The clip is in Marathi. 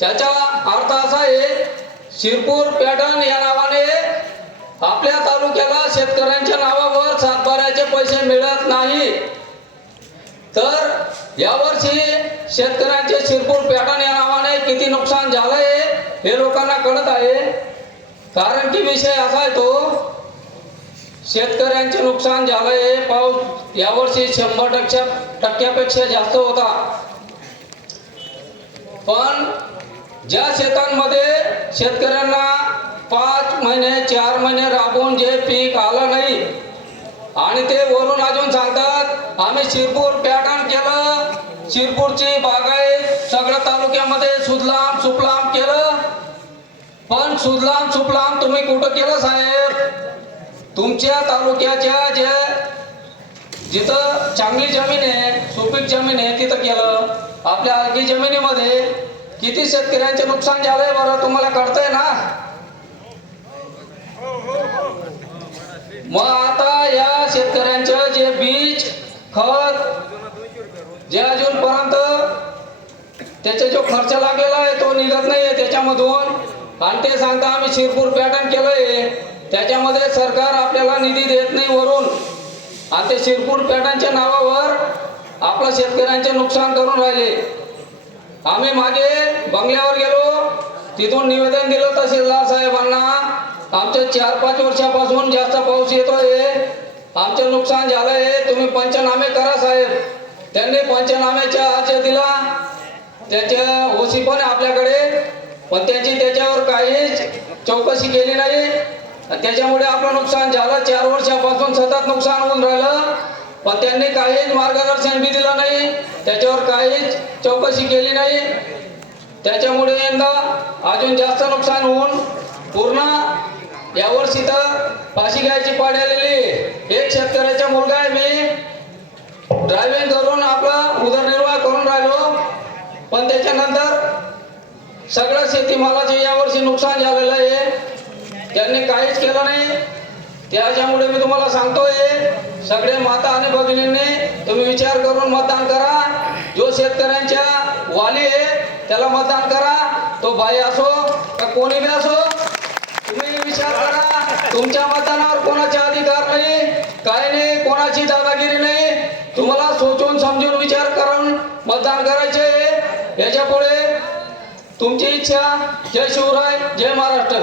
त्याचा अर्थ असा आहे शिरपूर पॅटर्न या नावाने आपल्या तालुक्याला शेतकऱ्यांच्या नावावर सातबाऱ्याचे पैसे मिळत नाही. तर यावर्षी शेतकऱ्यांचे शिरपूर पॅटर्न या नावाने किती नुकसान झालंय हे लोकांना कळत आहे. कारण की विषय असा आहे तो शेतकऱ्यांचे नुकसान झालंय पाऊस यावर्षी शंभर टक्क्या टक्क्यापेक्षा जास्त होता. पण ज्या शेतांमध्ये शेतकऱ्यांना पाच महिने चार महिने राबवून जे पीक आलं नाही आणि ते वरून अजून सांगतात आम्ही शिरपूर पॅटर्न केलं शिरपूरची बागायत सगळ्या तालुक्यामध्ये सुजलाम सुपलाम केलं. पण सुजलाम सुपलाम तुम्ही कुठं केलं साहेब? तुमच्या तालुक्याच्या जे जिथं चांगली जमीन आहे सुपीक जमीन आहे तिथं केलं. आपल्या हलकी जमिनीमध्ये किती शेतकऱ्यांचे नुकसान झालंय बरं? तुम्हाला कळतंय ना? मग आता या शेतकऱ्यांचं जे बीज खत जे अजूनपर्यंत त्याचा जो खर्च लागलेला आहे तो निघत नाहीये त्याच्यामधून. आणि ते सांगता आम्ही शिरपूर पॅटर्न केलंय. त्याच्यामध्ये सरकार आपल्याला निधी देत नाही वरून. आणि ते शिरपूर पॅटर्नच्या नावावर आपलं शेतकऱ्यांचे नुकसान करून राहिले. आम्ही मागे बंगल्यावर गेलो. तिथून निवेदन दिलं तहसीलदार साहेबांना आमच्या चार पाच वर्षापासून जास्त पाऊस येतोय. आमचं नुकसान झालंय. तुम्ही पंचनामे करा साहेब. त्यांनी पंचनाम्याच्या अर्ज दिला. त्याच्या ओसी पण आहे आपल्याकडे पण त्याची त्याच्यावर काहीच चौकशी केली नाही. त्याच्यामुळे आपलं नुकसान झालं. चार वर्षापासून सतत नुकसान होऊन राहिलं. पण त्यांनी काहीच मार्गदर्शन बी दिलं त्याच्यावर काहीच चौकशी केली नाही. त्याच्यामुळे यंदा अजून जास्त नुकसान होऊन पूर्ण यावर्षी तर फाशी घ्यायची पाडी आलेली एक शेतकऱ्याचा मुलगा आहे मी. ड्रायव्हिंग करून आपला उदरनिर्वाह करून राहिलो. पण त्याच्यानंतर सगळं शेतीमालाचे यावर्षी नुकसान झालेलं आहे. त्यांनी काहीच केलं नाही. त्याच्यामुळे मी तुम्हाला सांगतोय सगळे माता आणि भगिनींनी तुम्ही विचार करून मतदान करा. जो शेतकऱ्यांच्या वाली आहे त्याला मतदान करा. तो बाई असो का कोणी बी असो तुम्ही विचार करा. तुमच्या मतदानावर कोणाचे अधिकार नाही काय नाही कोणाची दादागिरी नाही. तुम्हाला सोचून समजून विचार करून मतदान करायचे. याच्यापुढे तुमची इच्छा. जय शिवराय जय महाराष्ट्र.